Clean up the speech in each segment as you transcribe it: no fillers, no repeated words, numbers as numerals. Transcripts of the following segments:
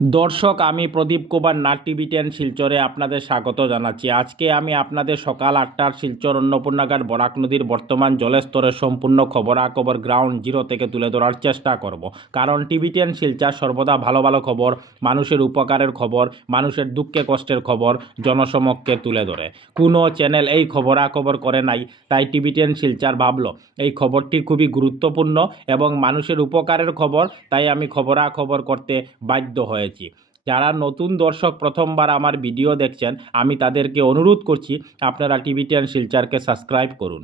দর্শক, আমি প্রদীপ Kumar nut TV 10 শিলচরে আপনাদের স্বাগত জানাচ্ছি। আজকে আমি আপনাদের সকাল 8টার শিলচর অন্নপূর্ণাঘাট বরাক নদীর বর্তমান জলস্তরের সম্পূর্ণ খবরাখবর গ্রাউন্ড জিরো থেকে তুলে ধরার চেষ্টা করব। কারণ টিভি 10 শিলচর সর্বদা ভালো ভালো খবর, মানুষের উপকারের খবর, মানুষের দুঃখে কষ্টের খবর জনসমক্ষে তুলে ধরে। কোনো চ্যানেল এই খবরাখবর করে নাই, তাই টিভি 10 শিলচর ভাবলো এই খবরটি খুবই গুরুত্বপূর্ণ এবং মানুষের উপকারের খবর, তাই আমি খবরাখবর করতে বাধ্য হয়েছি। যারা নতুন দর্শক প্রথমবার আমার ভিডিও দেখছেন, আমি তাদেরকে অনুরোধ করছি আপনারা টিভি 10 শিলচরকে সাবস্ক্রাইব করুন।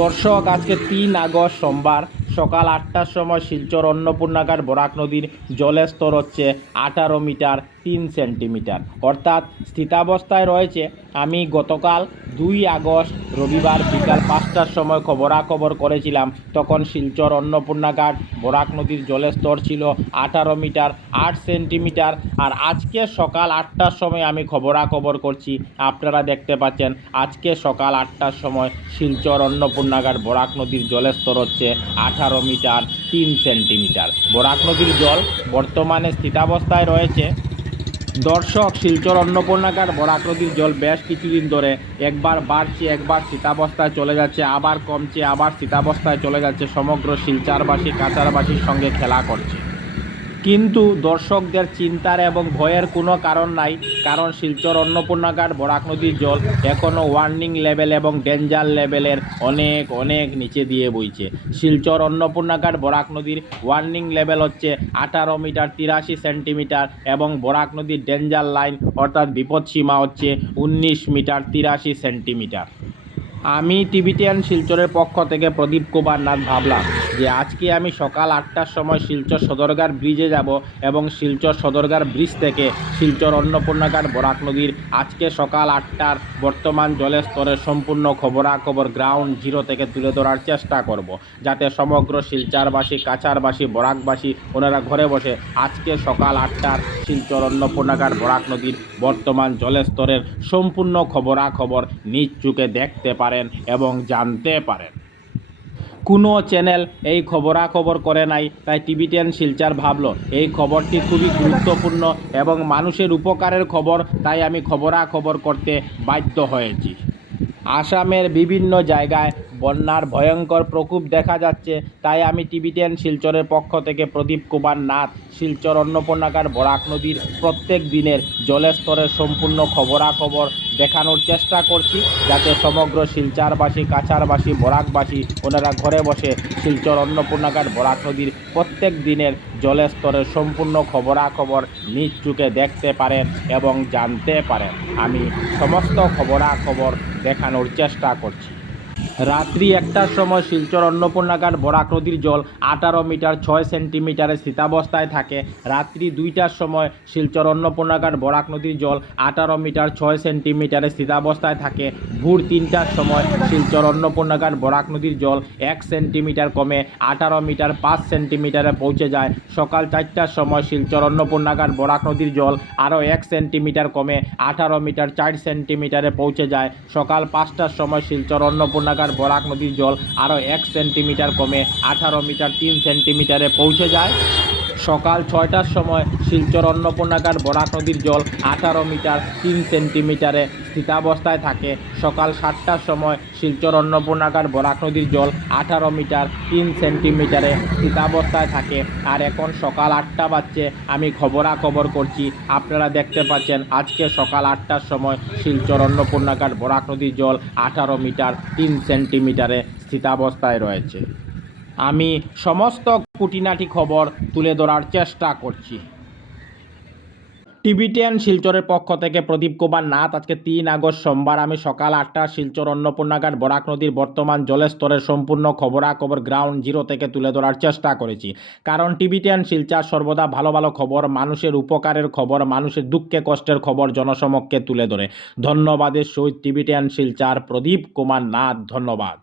দর্শক, আজকে 3 আগস্ট সোমবার সকাল 8টার সময় শিলচর অন্নপূর্ণাঘাট বরাক নদীর জলের স্তর হচ্ছে 18 মিটার 3 সেন্টিমিটার, অর্থাৎ স্থিতাবস্থায় রয়েছে। আমি গতকাল 2 আগস্ট রবিবার বিকাল 5টার সময় খবরাখবর করেছিলাম, তখন শিলচর অন্নপূর্ণাঘাট বরাক নদীর জলের স্তর ছিল 18 মিটার 8 সেন্টিমিটার। আর আজকে সকাল 8টার সময় আমি খবরাখবর করছি, আপনারা দেখতে পাচ্ছেন আজকে সকাল 8টার সময় শিলচর অন্নপূর্ণাঘাট বরাক নদীর জলের স্তর হচ্ছে 18 মিটার 3 সেন্টিমিটার। বরাক নদীর জল বর্তমানে স্থিতাবস্থায় রয়েছে। দর্শক, শিলচর অন্নপূর্ণাঘাট বরাক নদীর জল বেশ কিছুদিন ধরে একবার বাড়ছে, একবার স্থিতাবস্থায় চলে যাচ্ছে, আবার কমছে, আবার স্থিতাবস্থায় চলে যাচ্ছে। সমগ্র শিলচরবাসী কাছাড়বাসীর সঙ্গে খেলা করছে। কিন্তু দর্শকদের চিন্তার এবং ভয়ের কোনো কারণ নাই, কারণ শিলচর অন্নপূর্ণাঘাট বরাক নদীর জল এখনও ওয়ার্নিং লেভেল এবং ডেঞ্জার লেভেলের অনেক অনেক নিচে দিয়ে বইছে। শিলচর অন্নপূর্ণাঘাট বরাক নদীর ওয়ার্নিং লেভেল হচ্ছে 18 মিটার 83 সেন্টিমিটার এবং বরাক নদীর ডেঞ্জার লাইন অর্থাৎ বিপদসীমা হচ্ছে 19 মিটার 83 সেন্টিমিটার। আমি টিভি 10 শিলচরের পক্ষ থেকে প্রদীপ কুমার নাথ ভাবলাম যে আজকে আমি সকাল 8টার সময় শিলচর সদরঘাট ব্রিজে যাব এবং শিলচর সদরঘাট ব্রিজ থেকে শিলচর অন্নপূর্ণাঘাট বরাক নদীর আজকে সকাল 8টার বর্তমান জলের স্তরের সম্পূর্ণ খবরাখবর গ্রাউন্ড জিরো থেকে তুলে ধরার চেষ্টা করব, যাতে সমগ্র শিলচরবাসী কাছাড়বাসী বরাকবাসী ওনারা ঘরে বসে আজকে সকাল 8টার শিলচর অন্নপূর্ণাঘাট বরাক নদীর বর্তমান জলের স্তরের সম্পূর্ণ খবরাখবর নিজ চোখে দেখতে পারেন এবং জানতে পারেন। কোনো চ্যানেল এই খবরাখবর করে নাই, তাই টিভি 10 শিলচর ভাবলো এই খবরটি খুবই গুরুত্বপূর্ণ এবং মানুষের উপকারের খবর, তাই আমি খবরাখবর করতে বাধ্য হয়েছি। আসামের বিভিন্ন জায়গায় বন্যার ভয়ঙ্কর প্রকোপ দেখা যাচ্ছে, তাই আমি টিভি 10 শিলচরের পক্ষ থেকে প্রদীপ কুমার নাথ শিলচর অন্নপূর্ণাঘাট বরাক নদীর প্রত্যেক দিনের জলের স্তরের সম্পূর্ণ খবরাখবর দেখানোর চেষ্টা করছি, যাতে সমগ্র শিলচরবাসী কাছাড়বাসী বরাকবাসী ওনারা ঘরে বসে শিলচর অন্নপূর্ণাঘাট বরাক নদীর প্রত্যেক দিনের জলের স্তরের সম্পূর্ণ খবরাখবর নিজ চোখে দেখতে পারেন এবং জানতে পারেন। আমি সমস্ত খবরাখবর দেখানোর চেষ্টা করছি। রাত্রি 1টার সময় শিলচর অন্নপূর্ণাঘাট বরাক নদীর জল 18 মিটার 6 সেন্টিমিটারে স্থিতাবস্থায় থাকে। রাত্রি 2টার সময় শিলচর অন্নপূর্ণাঘাট বরাক নদীর জল 18 মিটার 6 সেন্টিমিটারে স্থিতাবস্থায় থাকে। ভোর 3টার সময় শিলচর অন্নপূর্ণাঘাট বরাক নদীর জল 1 সেন্টিমিটার কমে 18 মিটার 5 সেন্টিমিটারে পৌঁছে যায়। সকাল 4টার সময় শিলচর অন্নপূর্ণাঘাট বরাক নদীর জল আরও 1 সেন্টিমিটার কমে 18 মিটার 4 সেন্টিমিটারে পৌঁছে যায়। সকাল 5টার সময় শিলচর অন্নপূর্ণাঘাট বরাক নদীর জল আরও 1 সেন্টিমিটার কমে 18 মিটার 3 সেন্টিমিটারে পৌঁছে যায়। সকাল 6টার সময় শিলচর অন্নপূর্ণাঘাট বরাক নদীর জল 18 মিটার 3 সেন্টিমিটারে স্থিতাবস্থায় থাকে। সকাল 7টার সময় শিলচর অন্নপূর্ণাঘাট বরাক নদীর জল 18 মিটার 3 সেন্টিমিটারে স্থিতাবস্থায় থাকে। আর এখন সকাল 8টা বাজছে, আমি খবরাখবর করছি, আপনারা দেখতে পাচ্ছেন আজকে সকাল 8টার সময় শিলচর অন্নপূর্ণাঘাট বরাক নদীর জল 18 মিটার 3 সেন্টিমিটারে স্থিতাবস্থায় রয়েছে। আমি সমস্ত খুঁটিনাটি খবর তুলে ধরার চেষ্টা করছি। টিভি 10 শিলচরের পক্ষ থেকে প্রদীপ কুমার নাথ। আজকে 3 আগস্ট সোমবার আমি সকাল 8টা শিলচর অন্নপূর্ণাঘাট বরাক নদীর বর্তমান জলের স্তরের সম্পূর্ণ খবরাখবর গ্রাউন্ড জিরো থেকে তুলে ধরার চেষ্টা করেছি, কারণ টিভি 10 শিলচর সর্বদা ভালো ভালো খবর, মানুষের উপকারের খবর, মানুষের দুঃখে কষ্টের খবর জনসমক্ষে তুলে ধরে। ধন্যবাদের সহিত টিভি 10 শিলচর প্রদীপ কুমার নাথ। ধন্যবাদ।